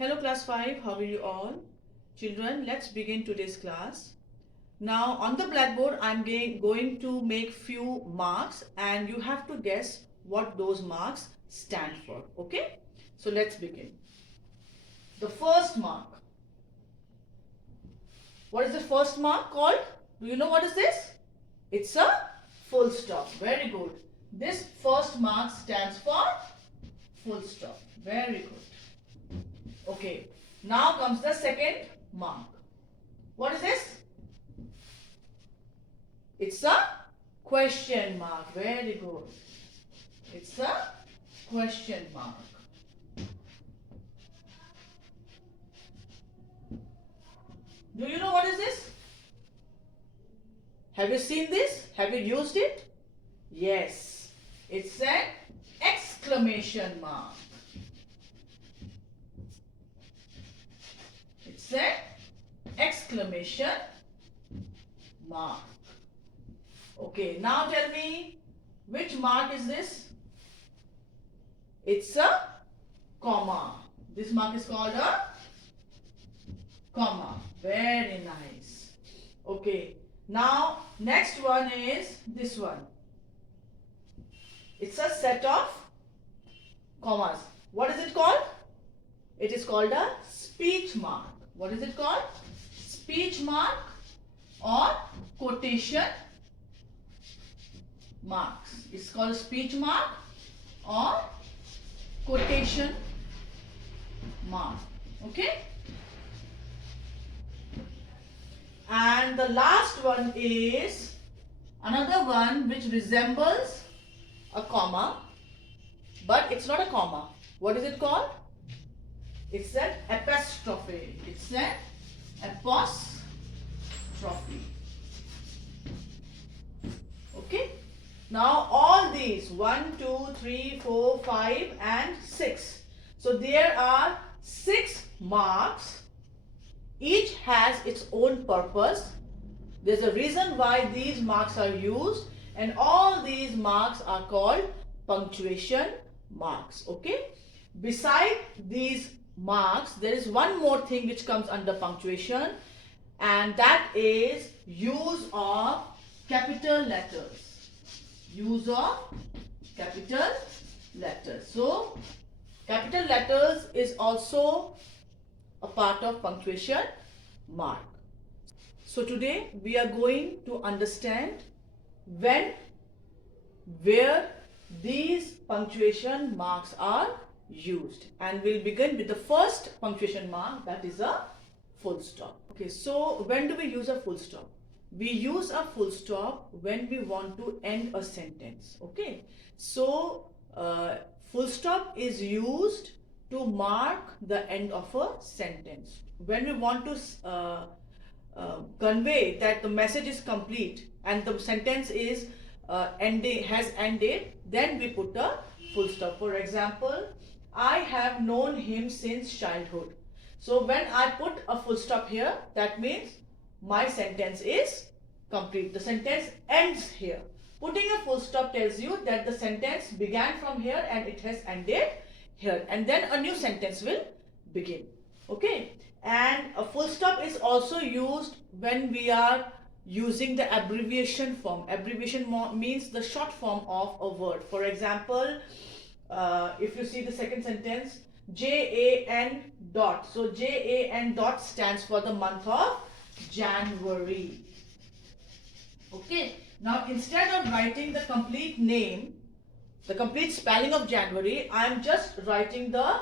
Hello class 5, how are you all? Children, let's begin today's class. Now on the blackboard, I'm going to make few marks and you have to guess what those marks stand for. Okay? So let's begin. The first mark. What is the first mark called? Do you know what is this? It's a full stop. Very good. This first mark stands for full stop. Very good. Okay. Now comes the second mark. What is this? It's a question mark. Very good. It's a question mark. Do you know what is this? Have you seen this? Have you used it? Yes. It's an exclamation mark. It's an exclamation mark. Okay, now tell me, which mark is this? It's a comma. This mark is called a comma. Very nice. Okay, now next one is this one. It's a set of commas. What is it called? It is called a speech mark. What is it called? Speech mark or quotation marks. It's called speech mark or quotation mark. Okay? And the last one is another one which resembles a comma, but it's not a comma. What is it called? It's an apostrophe. It's an apostrophe. Okay? Now all these 1, 2, 3, 4, 5 and 6. So there are 6 marks. Each has its own purpose. There's a reason why these marks are used, and all these marks are called punctuation marks. Okay? Beside these marks, there is one more thing which comes under punctuation, and that is use of capital letters. Use of capital letters. So, capital letters is also a part of punctuation mark. So today we are going to understand when, where these punctuation marks are used, and we'll begin with the first punctuation mark, that is a full stop. Okay, so when do we use a full stop? We use a full stop when we want to end a sentence. Okay, so full stop is used to mark the end of a sentence. When we want to convey that the message is complete and the sentence is has ended, then we put a full stop. For example, I have known him since childhood. So when I put a full stop here, that means my sentence is complete. The sentence ends here. Putting a full stop tells you that the sentence began from here and it has ended here, and then a new sentence will begin. Okay? And a full stop is also used when we are using the abbreviation form. Abbreviation means the short form of a word. For example, if you see the second sentence, JAN dot. So JAN dot stands for the month of January. Okay. Now instead of writing the complete name, the complete spelling of January, I am just writing the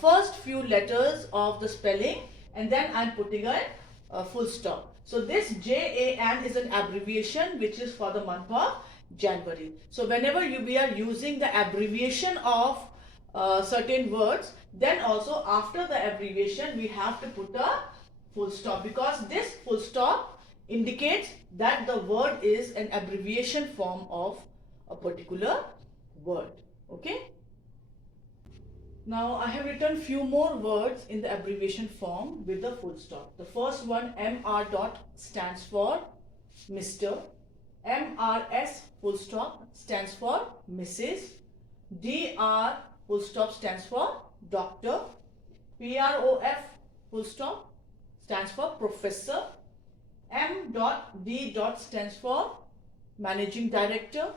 first few letters of the spelling, and then I am putting a full stop. So this JAN is an abbreviation which is for the month of January. So whenever we are using the abbreviation of certain words, then also after the abbreviation we have to put a full stop, because this full stop indicates that the word is an abbreviation form of a particular word. Okay? Now I have written few more words in the abbreviation form with the full stop. The first one, MR dot, stands for Mr. MRS full stop stands for Mrs. DR full stop stands for Doctor. PROF full stop stands for professor. M.D. stands for managing director.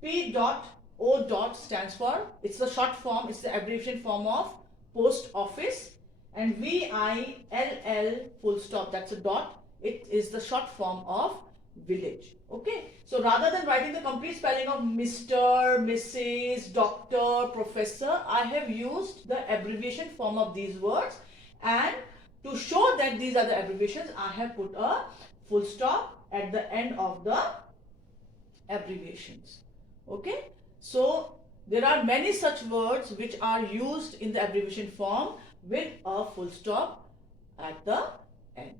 P.O. stands for, it's the short form, it's the abbreviation form of post office. And VILL full stop, that's a dot, it is the short form of village. Okay, so rather than writing the complete spelling of Mr., Mrs., Doctor, Professor, I have used the abbreviation form of these words, and to show that these are the abbreviations, I have put a full stop at the end of the abbreviations. Okay, so there are many such words which are used in the abbreviation form with a full stop at the end.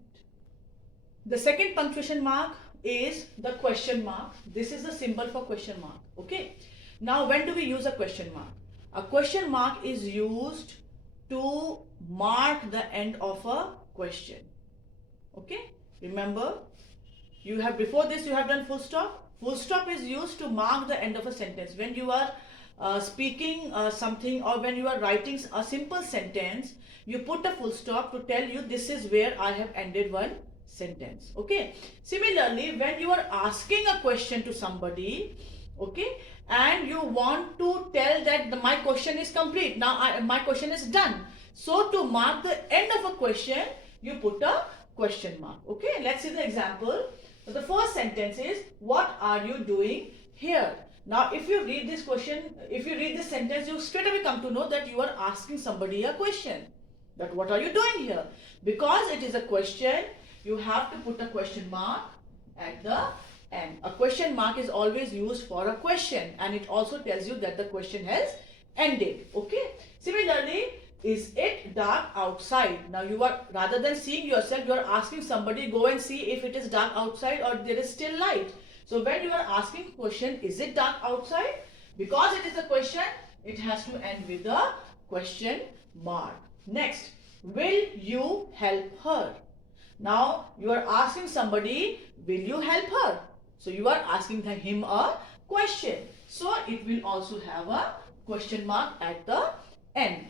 The second punctuation mark is the question mark. This is the symbol for question mark. Okay, now when do we use a question mark? A question mark is used to mark the end of a question. Okay, remember, you have, before this you have done full stop. Full stop is used to mark the end of a sentence. When you are speaking something, or when you are writing a simple sentence, you put a full stop to tell you this is where I have ended one sentence. Okay, similarly, when you are asking a question to somebody, okay, and you want to tell that my question is complete, now my question is done, so to mark the end of a question, you put a question mark. Okay, let's see the example. So the first sentence is, what are you doing here? Now if you read this question, if you read this sentence, you straight away come to know that you are asking somebody a question, that what are you doing here? Because it is a question, you have to put a question mark at the end. A question mark is always used for a question, and it also tells you that the question has ended. Okay, similarly, is it dark outside? Now you are, rather than seeing yourself, you are asking somebody, go and see if it is dark outside or there is still light. So when you are asking question, is it dark outside? Because it is a question, it has to end with a question mark. Next, will you help her? Now you are asking somebody, will you help her? So you are asking him a question. So it will also have a question mark at the end.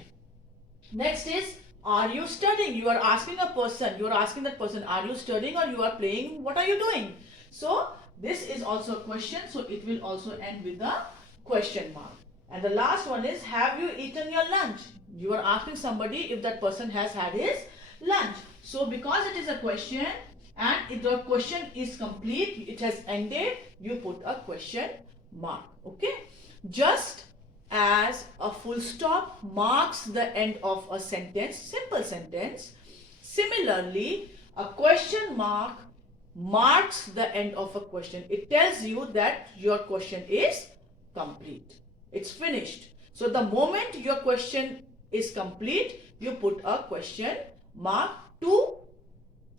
Next is, are you studying? You are asking a person, you are asking that person, are you studying or you are playing? What are you doing? So this is also a question, so it will also end with a question mark. And the last one is, have you eaten your lunch? You are asking somebody if that person has had his lunch. So because it is a question and if the question is complete, it has ended, you put a question mark. Okay, just as a full stop marks the end of a sentence, simple sentence, similarly a question mark marks the end of a question. It tells you that your question is complete, it's finished. So the moment your question is complete, you put a question mark to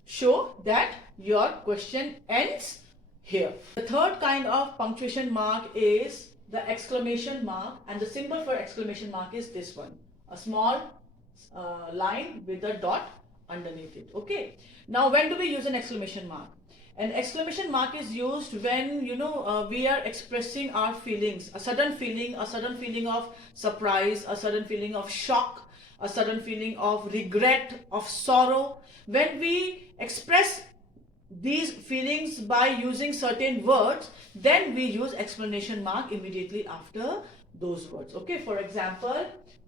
show that your question ends here. The third kind of punctuation mark is the exclamation mark, and the symbol for exclamation mark is this one, a small line with a dot underneath it. Okay, now when do we use an exclamation mark? An exclamation mark is used when, you know, we are expressing our feelings, a sudden feeling of surprise, a sudden feeling of shock, a sudden feeling of regret, of sorrow. When we express these feelings by using certain words, then we use exclamation mark immediately after those words. Okay, for example,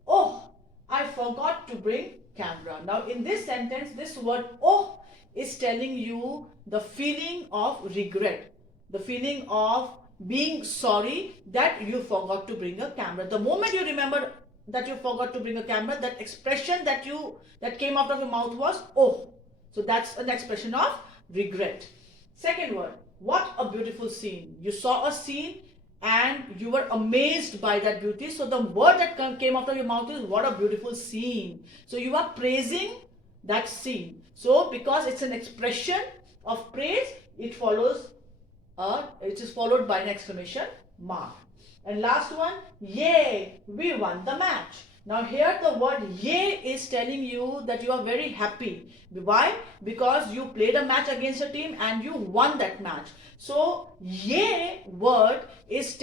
oh, I forgot to bring camera. Now in this sentence, this word oh is telling you the feeling of regret, the feeling of being sorry that you forgot to bring a camera. The moment you remember that you forgot to bring a camera, that expression that came out of your mouth was oh. So that's an expression of regret. Second word, what a beautiful scene. You saw a scene and you were amazed by that beauty. So the word that came out of your mouth is what a beautiful scene. So you are praising that scene. So because it's an expression of praise, it is followed by an exclamation mark. And last one, yay, we won the match. Now here the word yay is telling you that you are very happy. Why? Because you played a match against a team and you won that match. So yay word is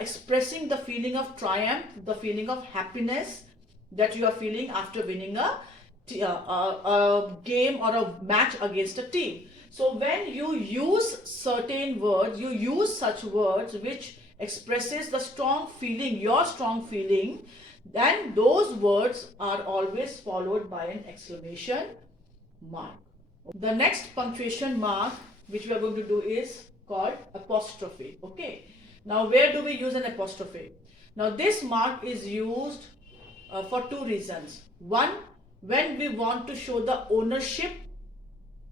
expressing the feeling of triumph, the feeling of happiness, that you are feeling after winning a game or a match against a team. So when you use certain words, you use such words which expresses the strong feeling, your strong feeling, then those words are always followed by an exclamation mark. The next punctuation mark which we are going to do is called apostrophe. Okay. Now where do we use an apostrophe? Now this mark is used for two reasons. One, when we want to show the ownership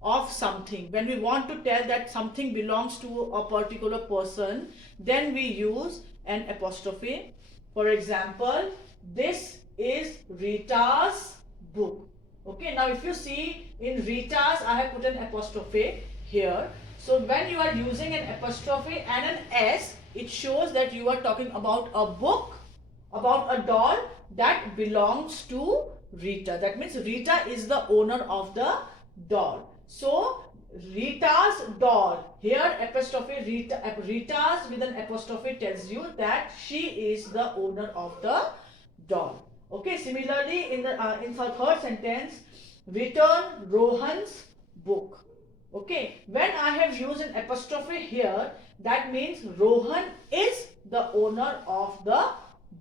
of something, when we want to tell that something belongs to a particular person, then we use an apostrophe. For example, this is Rita's book. Okay, now if you see in Rita's, I have put an apostrophe here. So when you are using an apostrophe and an S, it shows that you are talking about a book, about a doll that belongs to Rita. That means Rita is the owner of the doll. So Rita's doll, here apostrophe Rita's with an apostrophe tells you that she is the owner of the doll. Okay, similarly in the third sentence, return Rohan's book. Okay, when I have used an apostrophe here, that means Rohan is the owner of the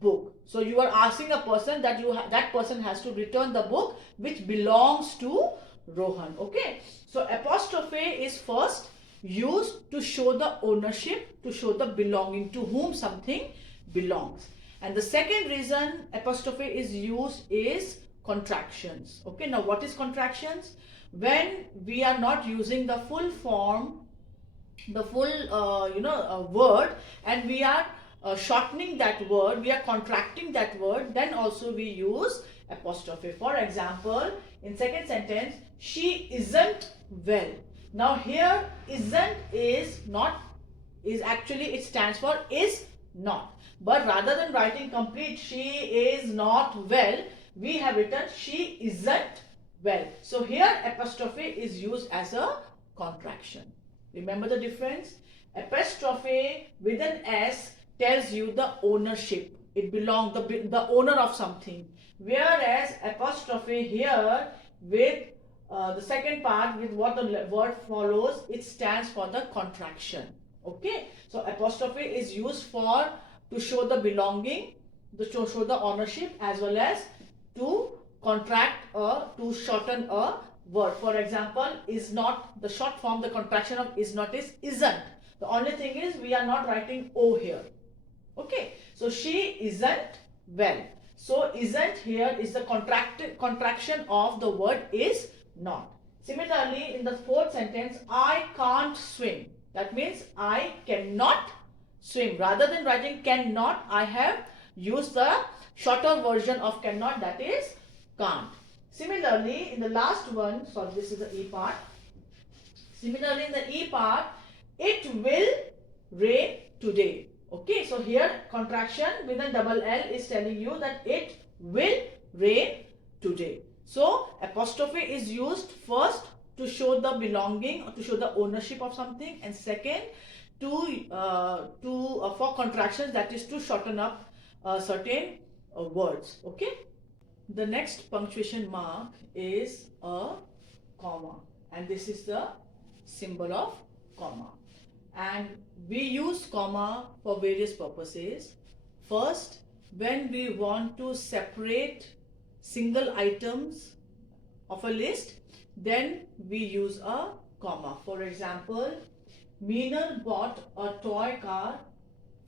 book. So you are asking a person that that person has to return the book which belongs to Rohan. Okay, so apostrophe is first used to show the ownership, to show the belonging, to whom something belongs. And the second reason apostrophe is used is contractions. Okay, now what is contractions? When we are not using the full form, the full word, and we are shortening that word, we are contracting that word, then also we use apostrophe. For example, in second sentence, she isn't well. Now here isn't is not, is actually, it stands for is not. But rather than writing complete she is not well, we have written she isn't well. So here apostrophe is used as a contraction. Remember the difference? Apostrophe with an S tells you the ownership. It belongs, the owner of something. Whereas apostrophe here with the second part, with what the word follows, it stands for the contraction. Okay. So apostrophe is used for to show the belonging, to show the ownership, as well as to contract to shorten a word. For example, is not, the short form, the contraction of is not is isn't. The only thing is we are not writing O here. Okay, so she isn't well. So isn't here is the contraction of the word is not. Similarly, in the fourth sentence, I can't swim. That means I cannot swim. Rather than writing cannot, I have used the shorter version of cannot, that is can't. Similarly, in the last one, sorry, this is the E part. Similarly, in the E part, it will rain today. Okay, so here contraction with a double L is telling you that it will rain today. So apostrophe is used first to show the belonging or to show the ownership of something, and second for contractions, that is to shorten up certain words. Okay. The next punctuation mark is a comma, and this is the symbol of comma. And we use comma for various purposes. First, when we want to separate single items of a list, then we use a comma. For example, Meenal bought a toy car,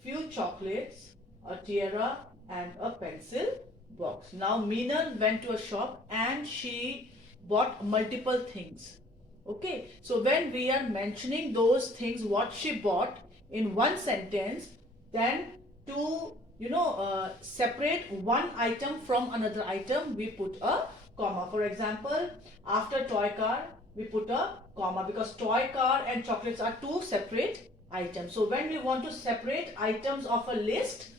few chocolates, a tiara, and a pencil box. Now Meenal went to a shop and she bought multiple things. Okay, so when we are mentioning those things, what she bought in one sentence, then to separate one item from another item, we put a comma. For example, after toy car, we put a comma because toy car and chocolates are two separate items. So when we want to separate items of a list,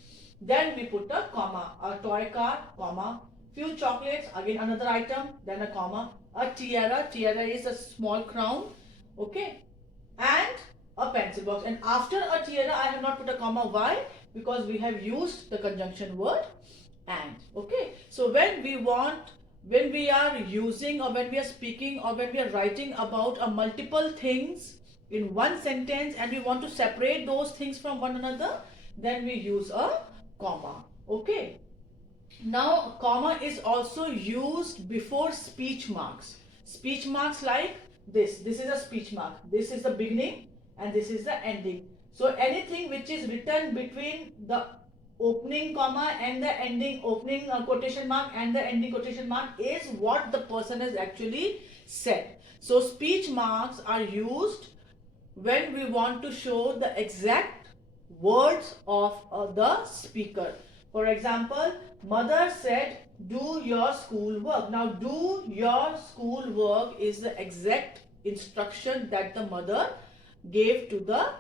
then we put a comma. A toy car, comma. Few chocolates, again another item, then a comma. A tiara, tiara is a small crown, okay, and a pencil box. And after a tiara, I have not put a comma. Why? Because we have used the conjunction word and. Okay, so when we are using, or when we are speaking, or when we are writing about a multiple things in one sentence and we want to separate those things from one another, then we use a comma. Okay, now comma is also used before speech marks. Speech marks like this is a speech mark, this is the beginning and this is the ending. So anything which is written between the opening comma and the ending, opening quotation mark and the ending quotation mark, is what the person has actually said. So speech marks are used when we want to show the exact words of the speaker. For example, mother said, do your school work. Now, do your school work is the exact instruction that the mother gave to the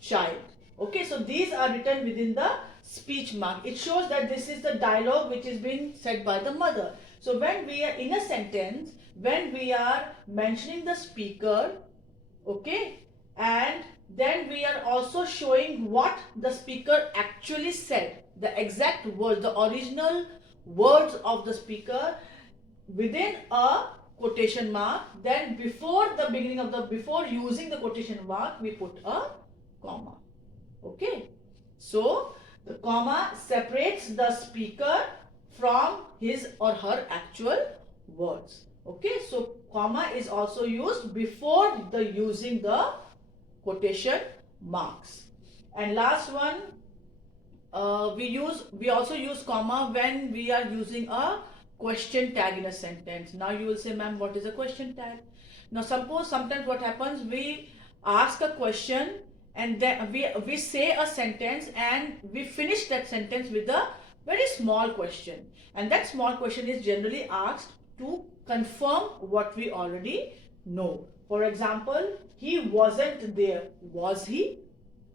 child. Okay, so these are written within the speech mark. It shows that this is the dialogue which is being said by the mother. So when we are in a sentence, when we are mentioning the speaker, okay, and then we are also showing what the speaker actually said, the exact words, the original words of the speaker within a quotation mark, then before the beginning of the, before using the quotation mark, we put a comma. Okay, so the comma separates the speaker from his or her actual words. Okay, so comma is also used before the using the quotation marks. And last one, we also use comma when we are using a question tag in a sentence. Now you will say, ma'am, what is a question tag? Now suppose sometimes what happens, we ask a question and then we say a sentence and we finish that sentence with a very small question, and that small question is generally asked to confirm what we already know. For example, he wasn't there. Was he?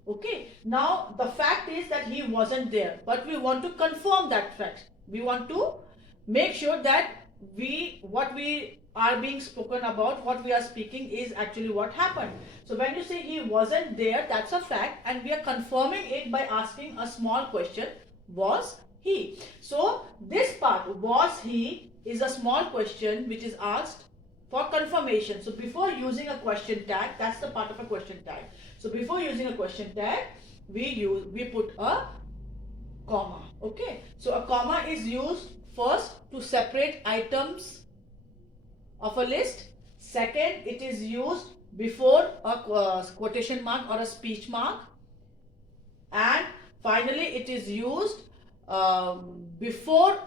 Okay, now the fact is that he wasn't there, but we want to confirm that fact. We want to make sure that what we are being spoken about, what we are speaking, is actually what happened. So when you say he wasn't there, that's a fact, and we are confirming it by asking a small question, was he? So this part, was he, is a small question which is asked for confirmation. So before using a question tag, that's the part of a question tag. So before using a question tag, we put a comma. Okay, so a comma is used first to separate items of a list. Second, it is used before a quotation mark or a speech mark. And finally, it is used before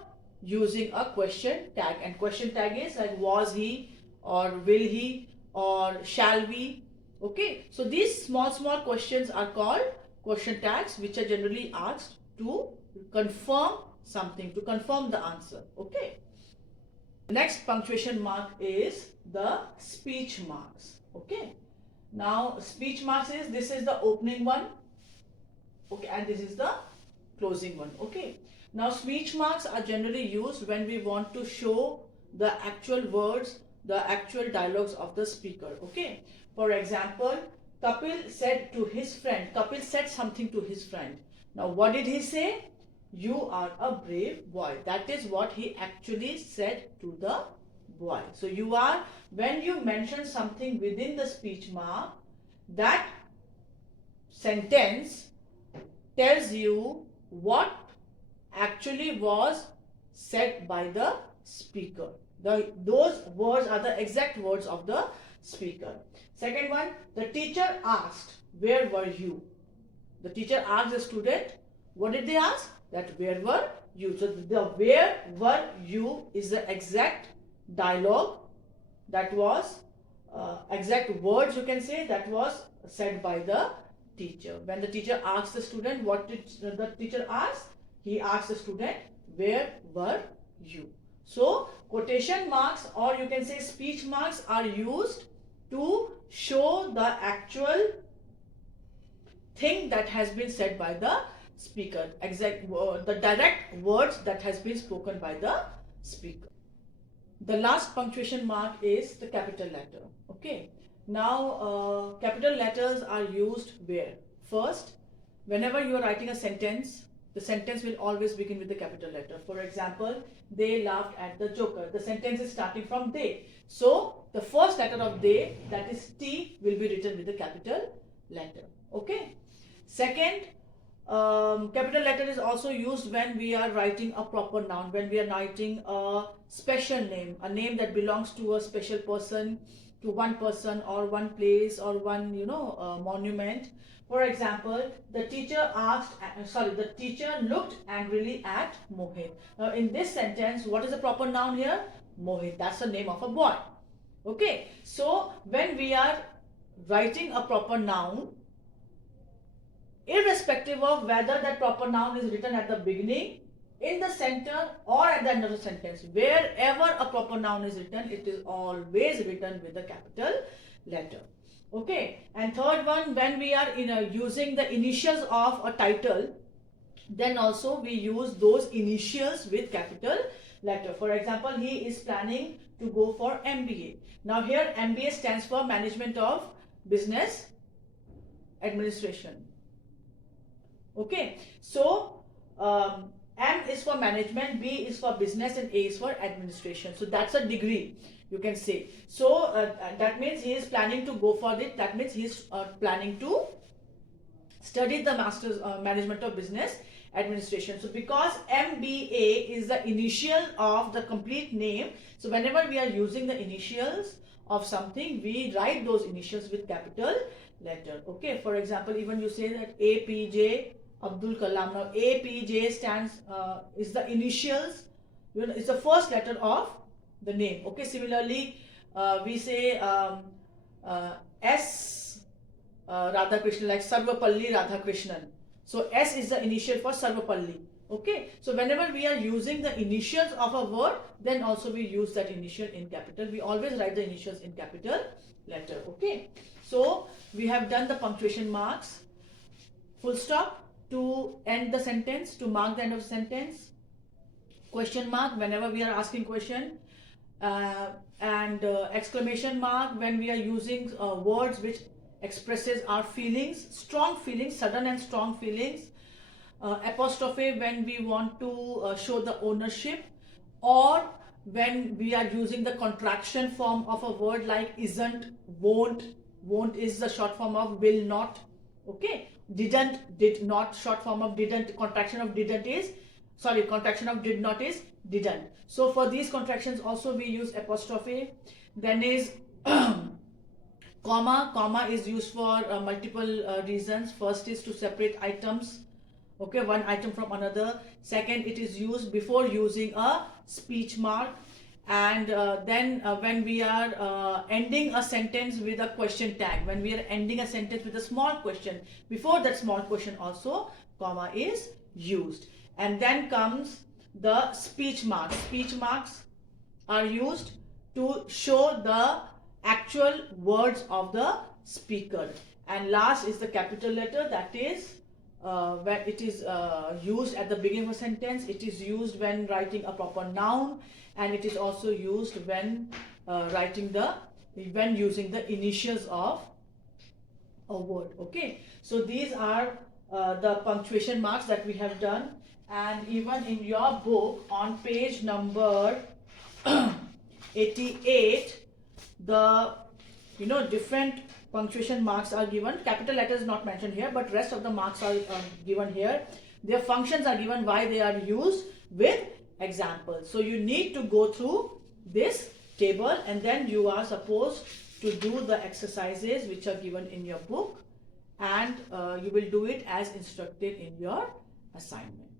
using a question tag. And question tag is like was he, or will he, or shall we. Okay, so these small questions are called question tags, which are generally asked to confirm something, to confirm the answer. Okay, next punctuation mark is the speech marks. Okay, now speech marks is, this is the opening one, okay, and this is the closing one. Okay, now speech marks are generally used when we want to show the actual words, the actual dialogues of the speaker. Okay, for example, Kapil said to his friend, Kapil said something to his friend. Now what did he say? You are a brave boy. That is what he actually said to the boy. So you are, when you mention something within the speech mark, that sentence tells you what actually was said by the speaker. Those words are the exact words of the speaker. Second one, the teacher asked, where were you? The teacher asked the student, what did they ask? That where were you? So the where were you is the exact dialogue, that was exact words, you can say, that was said by the teacher. When the teacher asked the student, what did the teacher ask? He asked the student, where were you? So quotation marks, or you can say speech marks, are used to show the actual thing that has been said by the speaker, the direct words that has been spoken by the speaker. The last punctuation mark is the capital letter. Okay, now capital letters are used where? First, whenever you are writing a sentence, the sentence will always begin with the capital letter. For example, they laughed at the joker. The sentence is starting from they. So the first letter of they, that is T, will be written with the capital letter. Okay. Second, capital letter is also used when we are writing a proper noun, when we are writing a special name, a name that belongs to a special person, to one person or one place or one, monument. For example, the teacher looked angrily at Mohit. Now in this sentence, what is the proper noun here? Mohit. That's the name of a boy. Okay. So when we are writing a proper noun, irrespective of whether that proper noun is written at the beginning, in the center or at the end of the sentence, wherever a proper noun is written, it is always written with a capital letter. Okay. And third one, when we are using the initials of a title, then also we use those initials with capital letter. For example, he is planning to go for MBA. Now here MBA stands for Management of Business Administration. Okay. So M is for management, B is for business, and A is for administration. So that's a degree, you can say. So that means he is planning to go for it. That means he is planning to study the Master's Management of Business Administration. So because MBA is the initial of the complete name, so whenever we are using the initials of something, we write those initials with capital letter. Okay. For example, even you say that APJ Abdul Kalam. Now APJ stands is the initials, it's the first letter of the name. Okay. Similarly, we say S Radhakrishnan, like Sarvapalli Radhakrishnan. So S is the initial for Sarvapalli. Okay. So whenever we are using the initials of a word, then also we use that initial in capital. We always write the initials in capital letter. Okay. So we have done the punctuation marks, full stop to end the sentence, to mark the end of the sentence, question mark whenever we are asking question, and exclamation mark when we are using words which expresses our feelings, strong feelings, sudden and strong feelings, apostrophe when we want to show the ownership, or when we are using the contraction form of a word like isn't, won't. Won't is the short form of will not. Okay. Didn't, did not, short form of didn't. Contraction of did not is didn't. So for these contractions also we use apostrophe. Then is comma. Comma is used for multiple reasons. First is to separate items, okay, one item from another. Second, it is used before using a speech mark. And then when we are ending a sentence with a question tag, when we are ending a sentence with a small question, before that small question also comma is used. And then comes the speech marks. Speech marks are used to show the actual words of the speaker. And last is the capital letter, that is when it is used at the beginning of a sentence. It is used when writing a proper noun, and it is also used when using the initials of a word. Okay. So these are the punctuation marks that we have done. And even in your book on page number 88, the different punctuation marks are given. Capital letters not mentioned here, but rest of the marks are given here. Their functions are given, why they are used, with examples. So you need to go through this table, and then you are supposed to do the exercises which are given in your book, and you will do it as instructed in your assignment.